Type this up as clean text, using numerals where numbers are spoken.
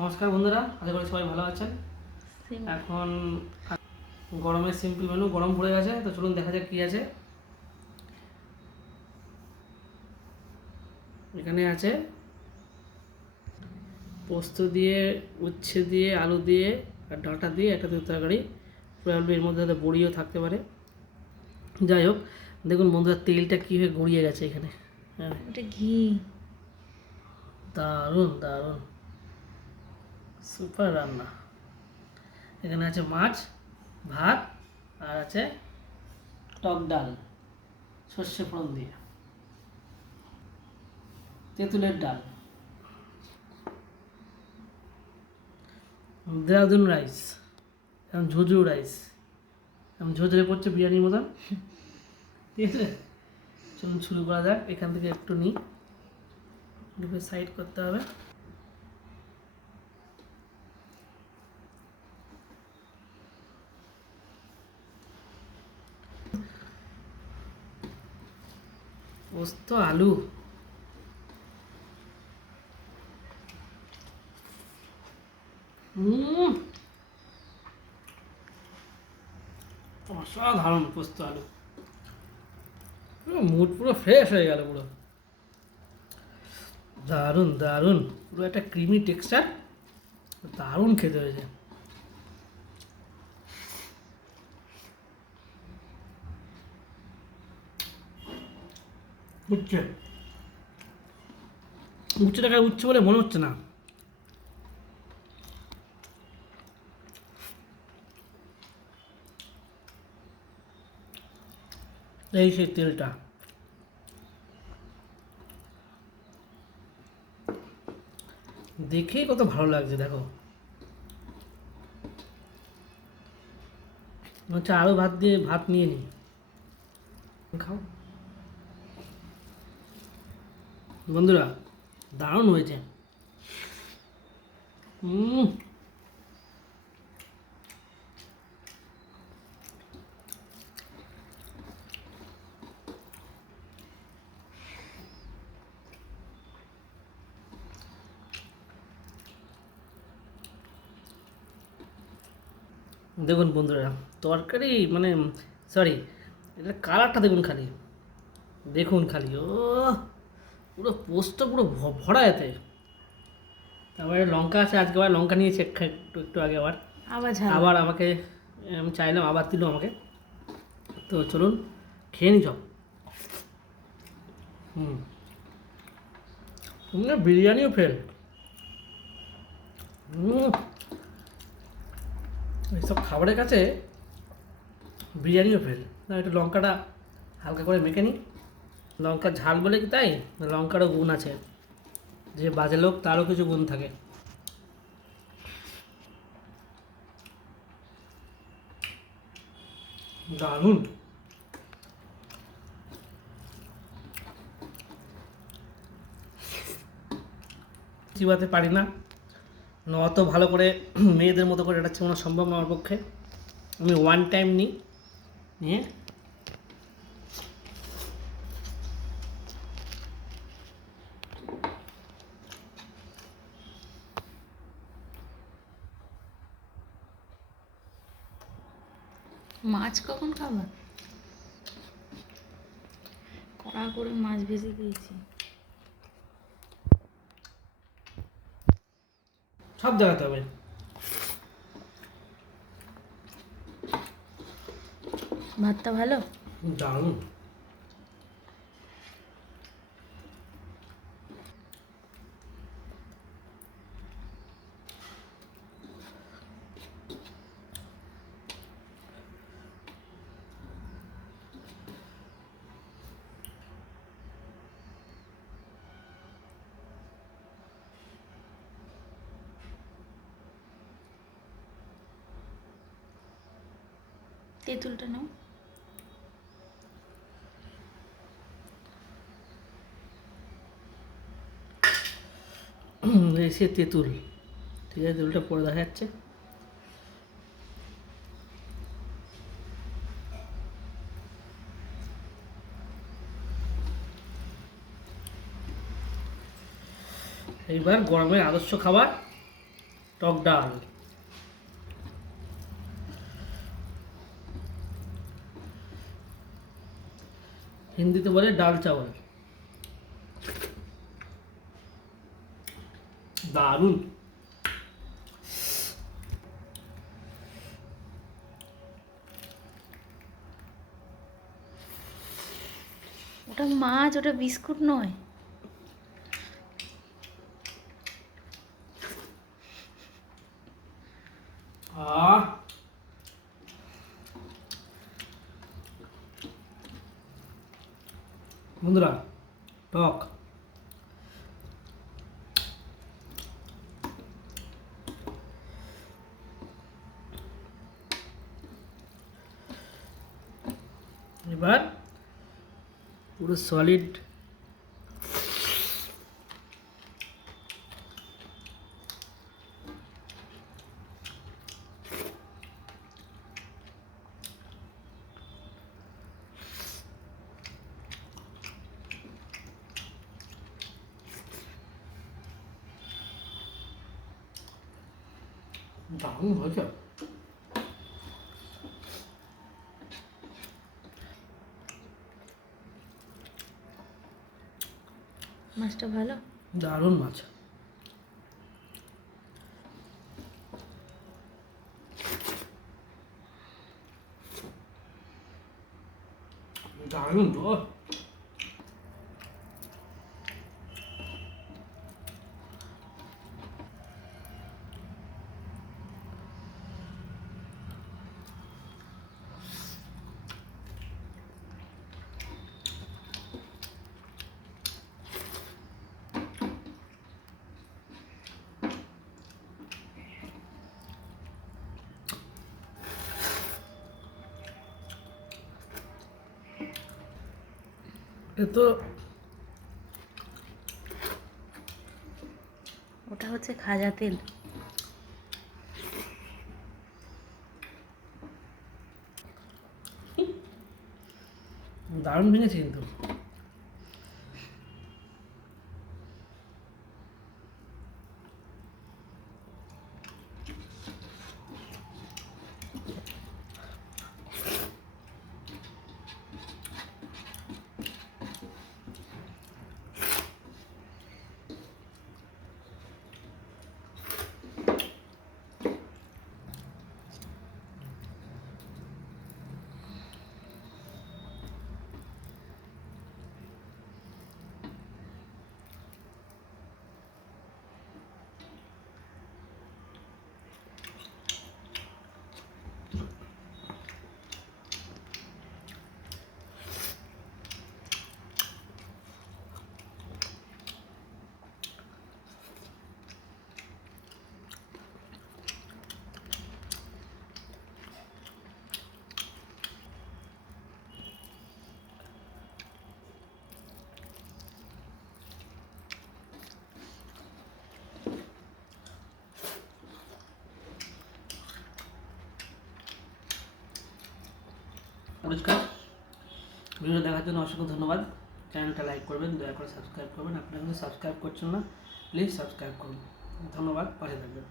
নমস্কার বন্ধুরা, আশা করি সবাই ভালো আছেন। এখন গরমের সিম্পল মেনু, গরম পড়ে গেছে, তো চলুন দেখা যাক কী আছে। এখানে আছে পোস্ত দিয়ে, উচ্ছে দিয়ে, আলু দিয়ে আর ডাঁটা দিয়ে একটা তরকারি। প্রবলি এর মধ্যে হয়তো বড়িও থাকতে পারে। যাই হোক, দেখুন বন্ধুরা, তেলটা কীভাবে গড়িয়ে গেছে এখানে। হ্যাঁ, এটা ঘি। দারুণ দারুণ, সুপার রান্না। এখানে আছে মাছ, ভাত, আর আছে টক ডাল সর্ষে ফোড়ন দিয়ে, তেঁতুলের ডাল, দেরাদুন রাইস, এখন ঝুঝু রাইস, এখন ঝোঝরে করছে বিরিয়ানির মতন। ঠিক আছে, চলুন শুরু করা যাক। এখান থেকে একটু নিই, সাইড করতে হবে। পোস্ত আলু, অসাধারণ পোস্ত আলু, মুড পুরো ফ্রেশ হয়ে গেল পুরো। দারুণ দারুণ, পুরো একটা ক্রিমি টেক্সচার, দারুণ খেতে হয়েছে। উচ্ছে, উচ্ছেটাকে উচ্ছে বলে মনে হচ্ছে না। এই সেই তেলটা, দেখেই কত ভালো লাগছে। দেখো, হচ্ছে আরও ভাত দিয়ে ভাত নিয়ে নিই, খাও বন্ধুরা, দারুণ হয়েছে। দেখুন বন্ধুরা, তরকারি মানে সরি, এটা কালারটা দেখুন খালি, দেখুন খালি, ও পুরো পোস্টটা পুরো ভরা এতে। তারপরে লঙ্কা আছে, আজকে আবার লঙ্কা নিয়েছি একটু একটু আগে, আবার আমাকে আমি চাইলাম, আবার দিল আমাকে। তো চলুন খেয়ে নি সব। তোমরা বিরিয়ানিও ফেল, এইসব খাবারের কাছে বিরিয়ানিও ফেল। না, একটু লঙ্কাটা হালকা করে মেখে নিই। লঙ্কার ঝাল বলে কি তাই, লঙ্কারও গুণ আছে, যে বাজে লোক তারও কিছু গুণ থাকে। দারুণ। চিবাতে পারি না, অত ভালো করে মেয়েদের মতো করে এটা চিবানো সম্ভব না আমার পক্ষে। আমি ওয়ান টাইম নিই, নিয়ে মাছ কখন খাবা? কড়া করে মাছ ভেজে দিয়েছি। সব দেখাতে হবে। ভাতটা ভালো? দারুণ। তেঁতুলটা নাও। এসে তেঁতুল, ঠিক আছে, তেঁতুলটা পরে দেখা যাচ্ছে। এইবার গরমের আদর্শ খাবার টক ডাল, হিন্দিতে বলে ডাল চাওয়াল। দারুণ। ওটা মাছ, ওটা বিস্কুট নয়। আহ, বন্ধুরা, টক। এবার পুরো সলিড দারুণ হয়েছে। মাছটা ভালো। দারুণ মাছ। দারুণ তো। এ তো ওটা হচ্ছে খাজা তেল। দারুণ ভেঙেছে কিন্তু। পরিষ্কার। ভিডিও দেখার জন্য অসংখ্য ধন্যবাদ। চ্যানেলটা লাইক করবেন, দয়া করে সাবস্ক্রাইব করবেন। আপনারা কিন্তু সাবস্ক্রাইব করছেন না, প্লিজ সাবস্ক্রাইব করুন। ধন্যবাদ, পাশে থাকবেন।